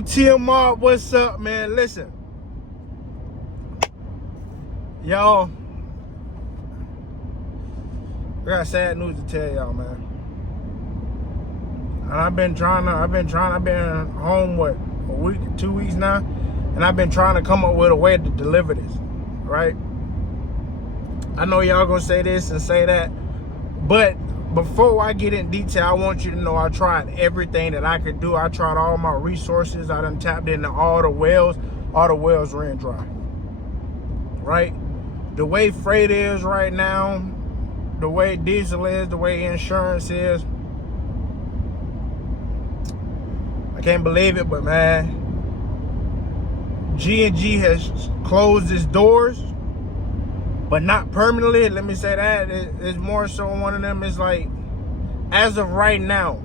O.T.M, what's up, man? Listen, y'all, I got sad news to tell y'all, man. And I've been home, what, a week, 2 weeks now, and I've been trying to come up with a way to deliver this, right? I know y'all gonna say this and say that, but before I get in detail, I want you to know I tried everything that I could do. I tried all my resources. I done tapped into all the wells. All the wells ran dry, right? The way freight is right now, the way diesel is, the way insurance is, I can't believe it, but man, G&G has closed its doors, but not permanently. Let me say that. It's more so one of them is like, as of right now,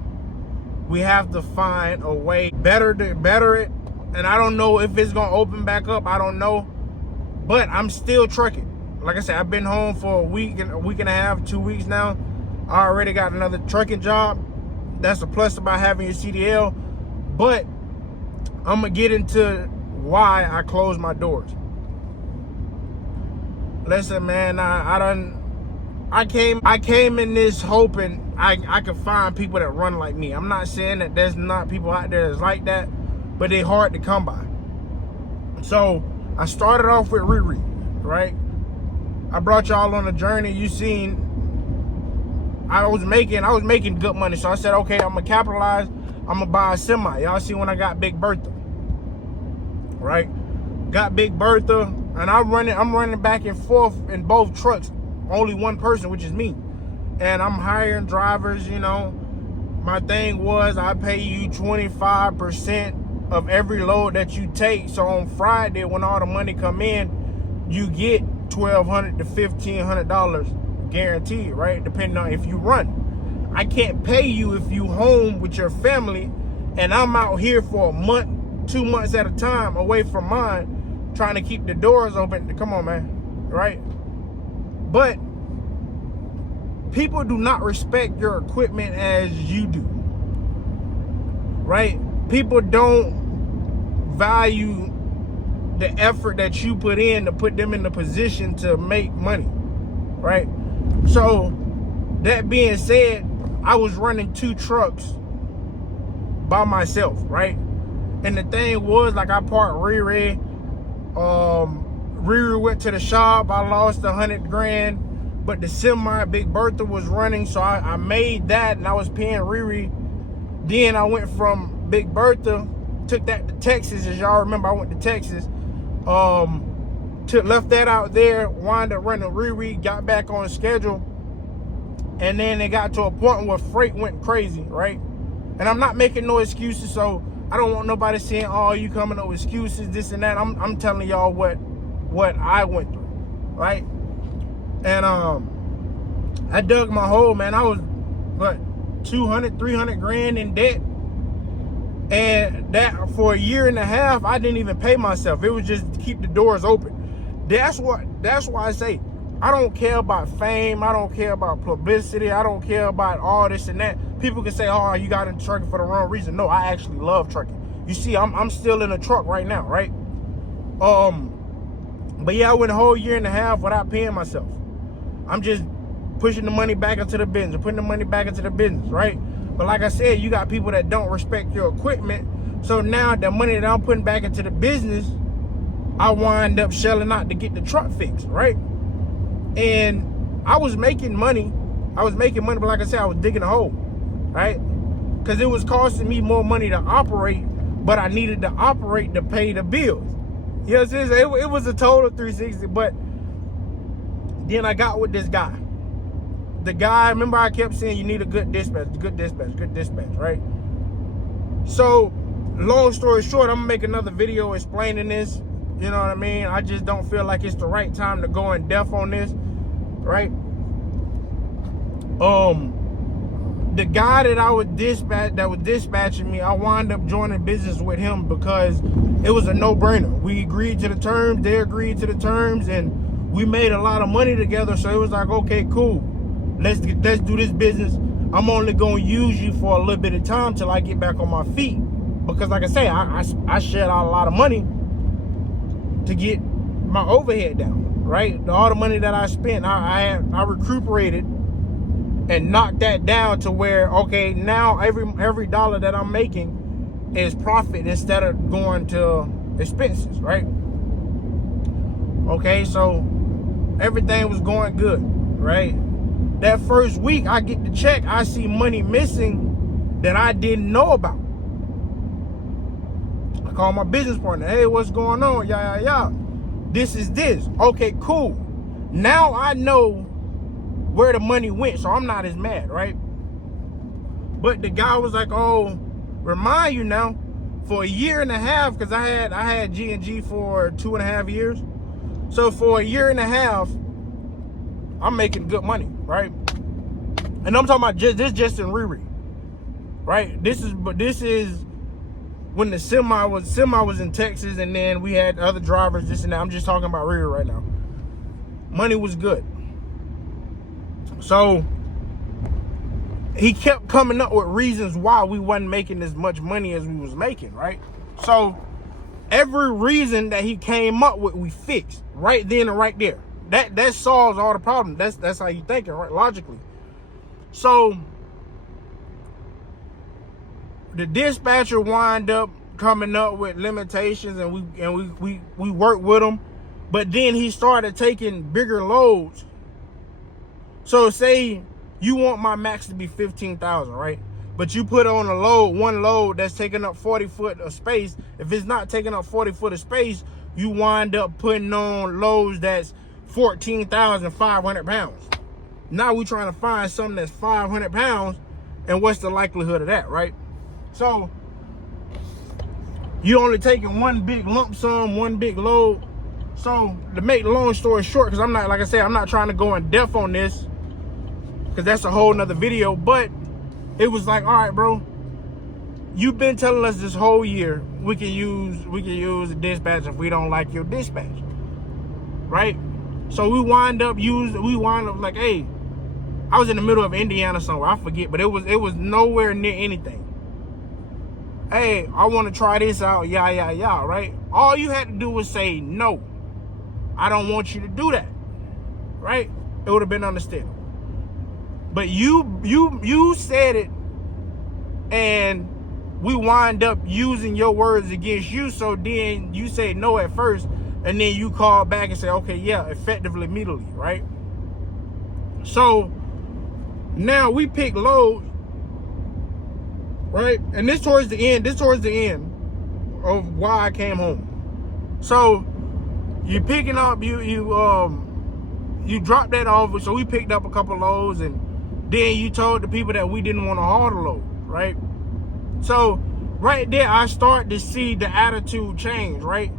we have to find a way better to better it. And I don't know if it's gonna open back up. I don't know, but I'm still trucking. Like I said, I've been home for a week and a half, 2 weeks now. I already got another trucking job. That's a plus about having your CDL. But I'm gonna get into why I closed my doors. Listen, man, I came in this hoping I could find people that run like me. I'm not saying that there's not people out there that's like that, but they're hard to come by. So I started off with Riri, right? I brought y'all on a journey. You seen I was making good money. So I said, okay, I'm gonna capitalize. I'm gonna buy a semi. Y'all see when I got Big Bertha, right? Got Big Bertha, and I'm running back and forth in both trucks. Only one person, which is me. And I'm hiring drivers, you know. My thing was I pay you 25% of every load that you take. So on Friday, when all the money come in, you get $1,200 to $1,500 guaranteed, right? Depending on if you run. I can't pay you if you home with your family and I'm out here for a month, 2 months at a time away from mine, trying to keep the doors open. Come on, man, right? But people do not respect your equipment as you do, right? People don't value the effort that you put in to put them in the position to make money, right? So that being said, I was running 2 trucks by myself, right? And the thing was, like, I parked Riri. Riri went to the shop. I lost 100 grand, but the semi Big Bertha was running, so I made that, and I was paying Riri. Then I went from Big Bertha, took that to Texas. As y'all remember, I went to Texas. Left that out there, wound up running Riri, got back on schedule. And then it got to a point where freight went crazy, right? And I'm not making no excuses, so I don't want nobody saying, oh, you coming up with excuses, this and that. I'm telling y'all what I went through, right? And I dug my hole, man. I was, what, 200, 300 grand in debt. And that for a year and a half, I didn't even pay myself. It was just to keep the doors open. That's why I say, I don't care about fame. I don't care about publicity. I don't care about all this and that. People can say, oh, you got into trucking for the wrong reason. No, I actually love trucking. You see, I'm still in a truck right now, right? But yeah, I went a whole year and a half without paying myself. I'm just pushing the money back into the business, putting the money back into the business, right? But like I said, you got people that don't respect your equipment. So now the money that I'm putting back into the business, I wind up shelling out to get the truck fixed, right? And I was making money. But like I said, I was digging a hole, right? Because it was costing me more money to operate, but I needed to operate to pay the bills. You know what I'm saying? It was a total 360, but then I got with this guy. The guy, remember I kept saying you need a good dispatch, right? So, long story short, I'm gonna make another video explaining this. You know what I mean? I just don't feel like it's the right time to go in depth on this, right? The guy that was dispatching me, I wound up joining business with him because it was a no-brainer. We agreed to the terms, they agreed to the terms, and we made a lot of money together. So it was like, okay, cool. Let's do this business. I'm only gonna use you for a little bit of time till I get back on my feet. Because like I say, I shed out a lot of money to get my overhead down, right? All the money that I spent, I recuperated and knocked that down to where, okay, now every dollar that I'm making is profit instead of going to expenses, right? Okay, so everything was going good, right? That first week I get the check, I see money missing that I didn't know about. I call my business partner, hey, what's going on? Yeah. This is this. Okay, cool. Now I know where the money went, so I'm not as mad, right? But the guy was like, oh, remind you now, for a year and a half, because I had G&G for 2.5 years. So for a year and a half, I'm making good money, right? And I'm talking about just in Riri, right? This is when the semi was in Texas, and then we had other drivers, this and that. I'm just talking about Riri right now. Money was good. So he kept coming up with reasons why we wasn't making as much money as we was making, right? So every reason that he came up with, we fixed right then and right there. That solves all the problems. That's how you thinking, right? Logically. So the dispatcher wind up coming up with limitations, and we worked with him, but then he started taking bigger loads. So say you want my max to be 15,000, right? But you put on one load that's taking up 40 foot of space. If it's not taking up 40 foot of space, you wind up putting on loads that's 14,500 pounds. Now we trying to find something that's 500 pounds, and what's the likelihood of that, right? So you only taking one big lump sum, one big load. So to make the long story short, because I'm not, like I said, I'm not trying to go in depth on this, because that's a whole nother video, but it was like, all right, bro, you've been telling us this whole year we can use the dispatch if we don't like your dispatch, right? So we wind up like, hey, I was in the middle of Indiana somewhere, I forget, but it was nowhere near anything. Hey, I want to try this out, yeah, right? All you had to do was say, no, I don't want you to do that, right? It would have been understandable. But you said it, and we wind up using your words against you. So then you say no at first, and then you call back and say, okay, yeah, effectively, immediately, right? So now we pick loads, right? And this towards the end of why I came home. So you picking up, you dropped that off. So we picked up a couple loads, and then you told the people that we didn't want to haul the load, right? So right there, I start to see the attitude change, right?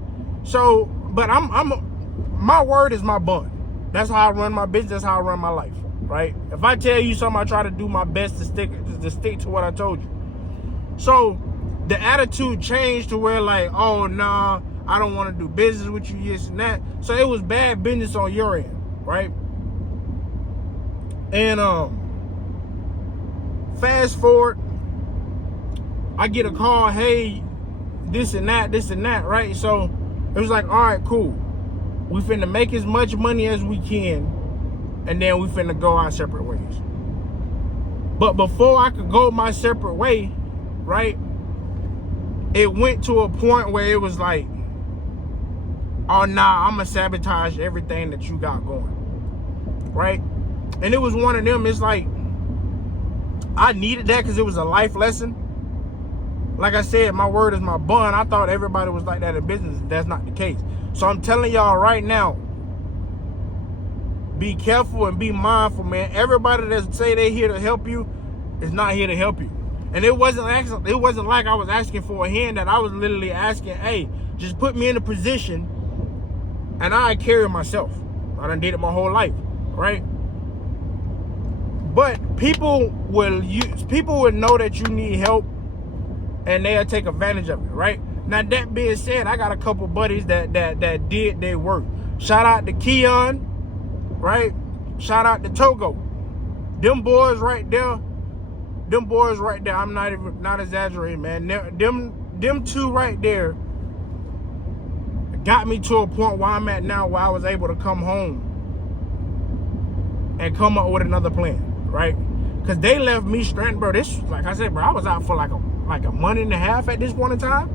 So, but my word is my bond. That's how I run my business. That's how I run my life, right? If I tell you something, I try to do my best to stick to what I told you. So the attitude changed to where like, oh, nah, I don't want to do business with you, this and that. So it was bad business on your end, right? And fast forward, I get a call, hey, this and that, right? So it was like, all right, cool. We finna make as much money as we can, and then we finna go our separate ways. But before I could go my separate way, right, it went to a point where it was like, oh, nah, I'm gonna sabotage everything that you got going, right? And it was one of them, it's like, I needed that because it was a life lesson. Like I said, my word is my bond. I thought everybody was like that in business. That's not the case. So I'm telling y'all right now, be careful and be mindful, man. Everybody that say they here to help you is not here to help you. And it wasn't like I was asking for a hand, that I was literally asking, hey, just put me in a position and I carry myself. I done did it my whole life, right? But people will know that you need help, and they'll take advantage of it, right? Now that being said, I got a couple buddies that did their work. Shout out to Keon, right? Shout out to Togo. Them boys right there, I'm not exaggerating, man. them two right there got me to a point where I'm at now, where I was able to come home and come up with another plan, right? Because they left me stranded, bro. This, like I said, bro, I was out for like a month and a half at this point in time,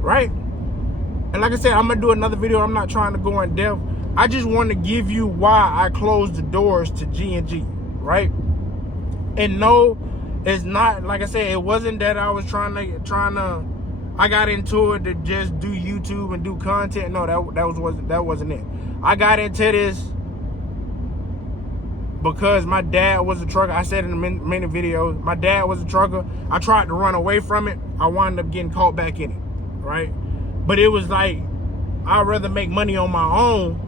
right? And like I said, I'm gonna do another video. I'm not trying to go in depth. I just want to give you why I closed the doors to G&G, right? And no, it's not, like I said, it wasn't that I was trying to. I got into it to just do YouTube and do content. No, that wasn't it. I got into this because my dad was a trucker. I said in many videos, my dad was a trucker. I tried to run away from it. I wound up getting caught back in it, right? But it was like, I'd rather make money on my own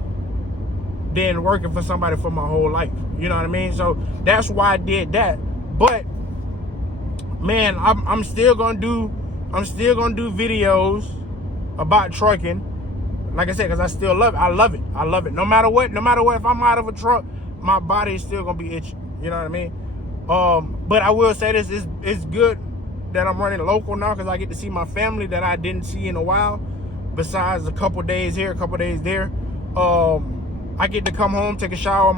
than working for somebody for my whole life. You know what I mean? So that's why I did that. But man, I'm still gonna do videos about trucking. Like I said, because I still love it. I love it. No matter what, if I'm out of a truck, my body is still gonna be itchy. You know what I mean? But I will say this, it's good that I'm running local now, because I get to see my family that I didn't see in a while, besides a couple days here, a couple days there. I get to come home, take a shower in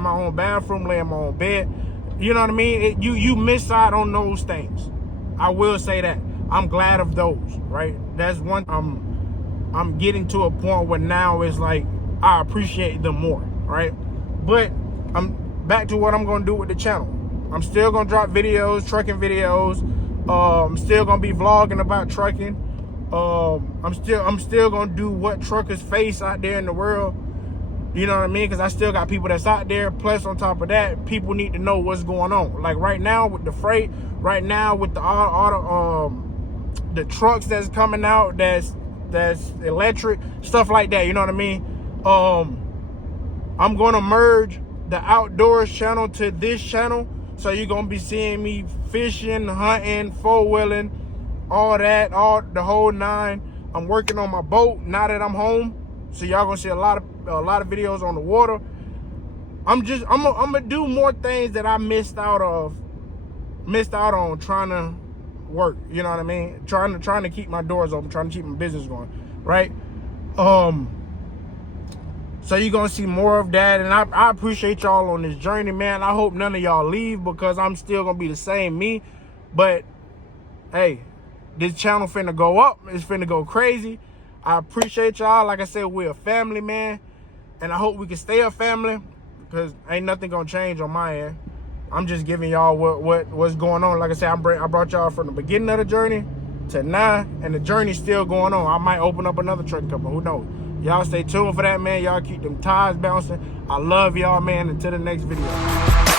my own bathroom, lay in my own bed. You know what I mean? You miss out on those things. I will say that. I'm glad of those, right? That's one. I'm getting to a point where now it's like I appreciate them more, right? But I'm back to what I'm gonna do with the channel. I'm still gonna drop videos, trucking videos. I'm still gonna be vlogging about trucking. I'm still gonna do what truckers face out there in the world. You know what I mean? Because I still got people that's out there. Plus, on top of that, people need to know what's going on. Like right now with the freight, right now with the trucks that's coming out, that's electric, stuff like that. You know what I mean? I'm gonna merge the outdoors channel to this channel, so you're gonna be seeing me fishing, hunting, four-wheeling, all that, the whole nine. I'm working on my boat now that I'm home, so y'all gonna see a lot of videos on the water. I'm gonna do more things that I missed out on trying to work. You know what I mean? Trying to keep my doors open, trying to keep my business going, right? So you're gonna see more of that, and I appreciate y'all on this journey, man. I hope none of y'all leave, because I'm still gonna be the same me. But hey, this channel finna go up. It's finna go crazy. I appreciate y'all. Like I said, we're a family, man, and I hope we can stay a family, because ain't nothing gonna change on my end. I'm just giving y'all what's going on. Like I said, I brought y'all from the beginning of the journey to now, and the journey's still going on. I might open up another truck company. Who knows? Y'all stay tuned for that, man. Y'all keep them ties bouncing. I love y'all, man. Until the next video.